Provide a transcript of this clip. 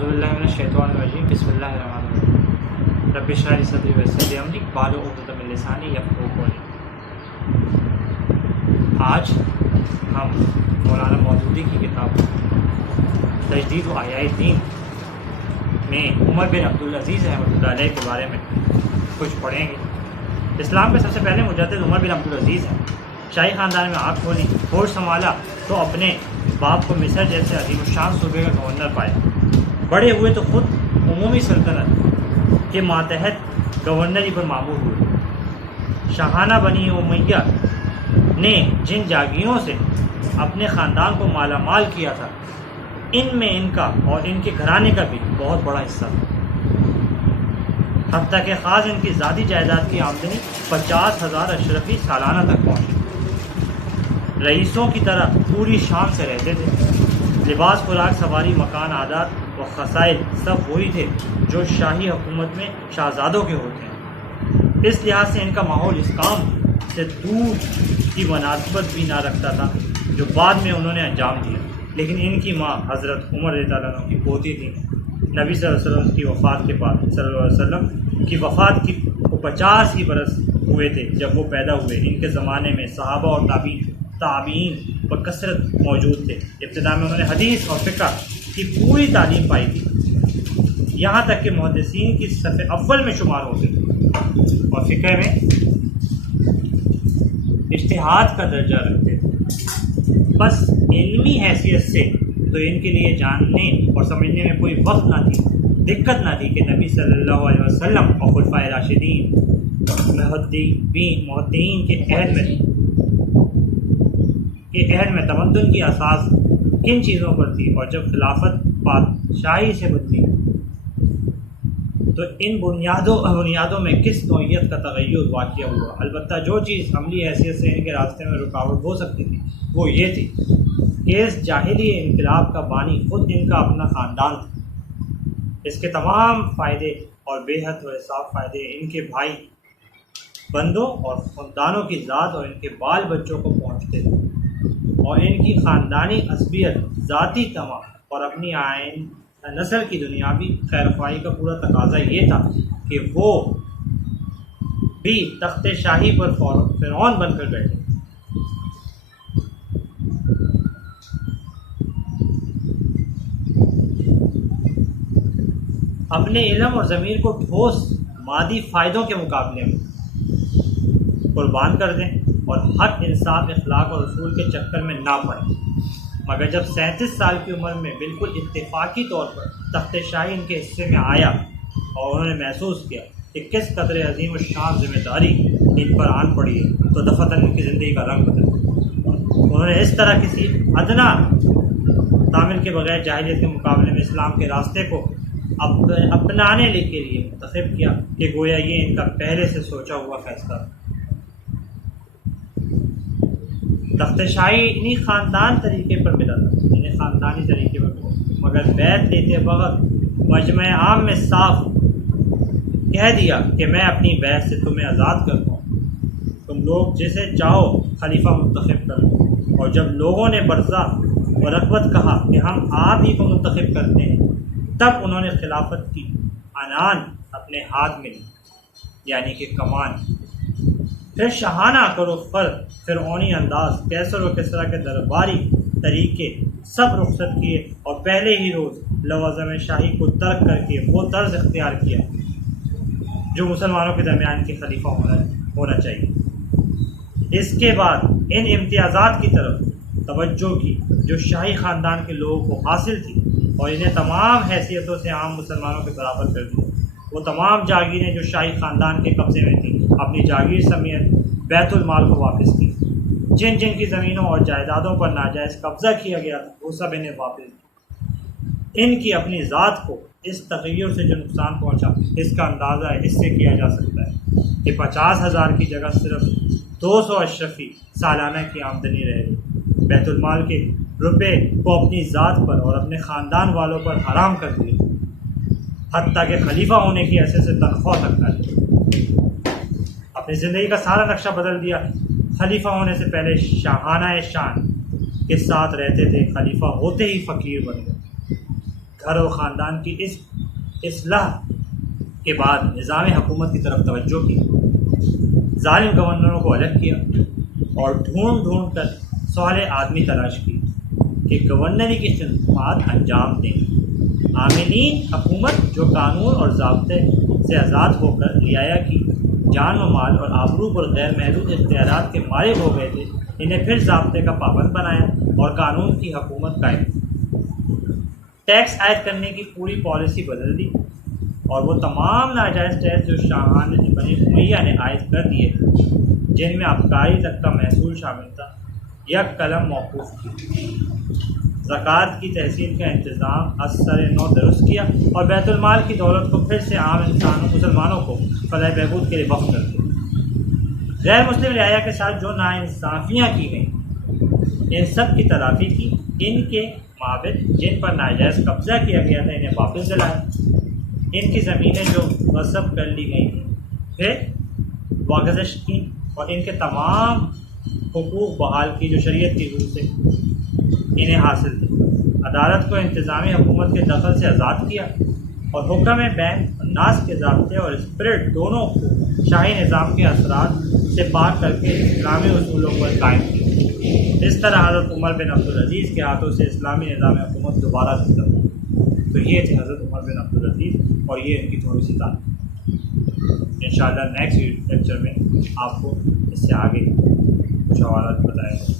औज़ुबिल्लाहिमिनश्शैतानिर्रजीम बिस्मिल्लाहिर्रहमानिर्रहीम रब्बि इश्रह ली सदरी वयस्सिर ली अमरी वाहलुल उक़दतम मिन लिसानी यफ़क़हू क़ौली। आज हम मौलाना मौदूदी की किताब तजदीद व अहयाए-ए-दीन में उमर बिन अब्दुल अज़ीज़ रहमतुल्लाह अलैह के बारे में कुछ पढ़ेंगे। इस्लाम के सबसे पहले मुजद्दिद उमर बिन अब्दुल अज़ीज़ हैं। शाही ख़ानदान में आँख खोली, होश संभाला तो अपने बाप को मिस्र जैसे अज़ीमुश्शान सूबे का गवर्नर पाया। बड़े हुए तो खुद उमूमी सल्तनत के मातहत गवर्नरी पर मामूर हुए। शाहाना बनी उमैया ने जिन जागीरों से अपने ख़ानदान को मालामाल किया था, इनमें इनका और इनके घराने का भी बहुत बड़ा हिस्सा था। हत्ता के ख़ास इनकी ज़ाती जायदाद की आमदनी 50,000 अशरफी सालाना तक पहुँची। रईसों की तरह पूरी शान से रहते थे। लिबास, खुराक, सवारी, मकान, आदात व खसाइल सब वही थे जो शाही हुकूमत में शहजादों के होते हैं। इस लिहाज से इनका माहौल इस काम से दूर की मुनासिबत भी ना रखता था जो बाद में उन्होंने अंजाम दिया। लेकिन इनकी माँ हज़रत उमर रज़ियल्लाहु अन्हु की पोती थी। नबी सल्लल्लाहु अलैहि वसल्लम की वफ़ात के बाद की वफ़ात की 50 ही बरस हुए थे जब वो पैदा हुए। इनके ज़माने में सहाबा और ताबीन बकसरत मौजूद थे। इब्तिदा में उन्होंने हदीस और फ़िक़्ह की पूरी तालीम पाई थी, यहाँ तक कि मुहद्दिसीन की सफ़े अव्वल में शुमार होते थे और फ़िक़्ह में इज्तिहाद का दर्जा रखते थे। बस इल्मी हैसियत से तो इनके लिए जानने और समझने में कोई वक्त ना थी, दिक्कत ना थी कि नबी सल्लल्लाहु अलैहि वसल्लम और खुलफाए राशिदीन मुहद्दिसीन के अहद में तमद्दुन की असास किन चीज़ों पर थी और जब खिलाफत बादशाही से बदली तो इन बुनियादों में किस नौइयत का तग़य्युर वाक़या हुआ। अलबत्ता जो चीज़ अमली हैसियत से इनके रास्ते में रुकावट हो सकती थी वो ये थी कि इस जाहिली इनकलाब का बानी खुद इनका अपना ख़ानदान था। इसके तमाम फ़ायदे और बेहद हिसाब फ़ायदे इनके भाई बंदों और ख़ानदानों की ज़ात और इनके बाल बच्चों को पहुँचते थे और इनकी ख़ानदानी असबियत, ज़ाती तमा और अपनी आइन नस्ल की दुनियावी खैरख्वाही का पूरा तकाजा ये था कि वो भी तख्ते शाही पर फ़िरौन बनकर बैठे। अपने इल्म और ज़मीर को ठोस मादी फ़ायदों के मुकाबले में कुर्बान कर दें और हक, इंसाफ, इखलाक और उसूल के चक्कर में ना पड़े। मगर जब 37 साल की उम्र में बिल्कुल इत्तेफाकी तौर पर तख्ते शाही इनके हिस्से में आया और उन्होंने महसूस किया कि किस कदर अजीम और शान जिम्मेदारी इन पर आन पड़ी है तो दफ़तन उनकी ज़िंदगी का रंग बदल गया। उन्होंने इस तरह किसी अदना तामिल के बगैर जाहिलियत के मुकाबले में इस्लाम के रास्ते को अपनाने के लिए मुंतखब किया कि गोया ये इनका पहले से सोचा हुआ फैसला। तख्तशाही इन्हीं ख़ानदान तरीके पर मिला था, इन्हें ख़ानदानी तरीके पर मिला, मगर बैत लेते वक्त मजमे आम में साफ कह दिया कि मैं अपनी बैत से तुम्हें आज़ाद करता हूँ, तुम लोग जिसे चाहो खलीफा मुंतखब कर लो। और जब लोगों ने बर्ज़ा व रग़बत कहा कि हम आप ही को मुंतखब करते हैं, तब उन्होंने खिलाफत की अनान अपने हाथ में ली, यानी कि कमान। फिर शाहाना करो फ़िरौनी अंदाज़, कैसर व किसरा के दरबारी तरीके सब रुख़सत किए और पहले ही रोज़ लवाज़िम शाही को तर्क करके वो तर्ज इख्तियार किया जो मुसलमानों के दरमियान की खलीफा होना चाहिए। इसके बाद इन इम्तियाज़ात की तरफ तवज्जो की जो शाही ख़ानदान के लोगों को हासिल थी और इन्हें तमाम हैसियतों से आम मुसलमानों के बराबर कर दिया। वो तमाम जागीरें जो शाही ख़ानदान के कब्ज़े में थीं अपनी जागीर समेत बैतुल माल को वापस की। जिन जिन की ज़मीनों और जायदादों पर नाजायज़ कब्ज़ा किया गया था वो सब इन्हें वापस दी। इनकी अपनी ज़ात को इस तग़य्युर से जो नुकसान पहुँचा इसका अंदाज़ा इससे किया जा सकता है कि 50,000 की जगह सिर्फ 200 अशरफी सालाना की आमदनी रह गई। बैतुल माल के रुपए को अपनी ज़ात पर और अपने ख़ानदान वालों पर हराम कर दिया, हत्ता के खलीफा होने की ऐसे से तनख्वाह तक न दी। अपनी ज़िंदगी का सारा नक्शा बदल दिया। खलीफा होने से पहले शाहाना शान के साथ रहते थे, खलीफा होते ही फ़कीर बन गए। घर और ख़ानदान की इस इस्लाह के बाद निज़ाम हुकूमत की तरफ तवज्जो की, जालिम गवर्नरों को अलग किया और ढूंढ ढूंढ कर सौले आदमी तलाश की कि गवर्नरी की खिदमत अंजाम दें। आमिनीन हुकूमत जो कानून और ज़ाब्ते से आज़ाद होकर रियाया की जान व माल और आबरू पर गैर महदूद इख्तियारात के मालिक हो गए थे, इन्हें फिर ज़ाब्ते का पाबंद बनाया और कानून की हुकूमत कायम की। टैक्स आयद करने की पूरी पॉलिसी बदल दी और वो तमाम नाजायज़ टैक्स जो शाहान बनी उमैया ने आयद कर दिए, जिनमें आबकारी तक का महसूल शामिल था, यक कलम मौकूफ़ की। ज़कात की तहसील का इंतज़ाम असर नौ दुरुस्त किया और बैतुलमाल की दौलत को फिर से आम मुसलमानों को फलाह बहबूद के लिए वक्फ कर दिया। गैर मुस्लिम रियाया के साथ जो नाइंसाफ़ियाँ की गई, इन सब की तलाफ़ी की। इनके माबिद जिन पर नाजायज़ कब्ज़ा किया गया था, इन्हें वापस दिलाया। इनकी ज़मीनें जो गस्ब कर ली गई थी फिर वागज़श की और इनके तमाम हुकूक बहाल की जो शरीयत की रूह से इन्हें हासिल थे। अदालत को इंतज़ामी हुकूमत के दखल से आज़ाद किया और हुक्म बैन और नास के ज़ाब्ते और स्पिरिट दोनों को शाही निज़ाम के असरात से पाक करके इस्लामी उसूलों पर कायम किया। इस तरह हज़रत उमर बिन अब्दुल अज़ीज़ के हाथों से इस्लामी निज़ाम हुकूमत दोबारा ज़िंदा हुआ। तो ये थे हज़रत उमर बिन अब्दुल अज़ीज़ और ये इनकी थोड़ी सी तारीफ़। इंशाअल्लाह नेक्स्ट लेक्चर में आपको इससे आगे कुछ हवालात बताएंगे।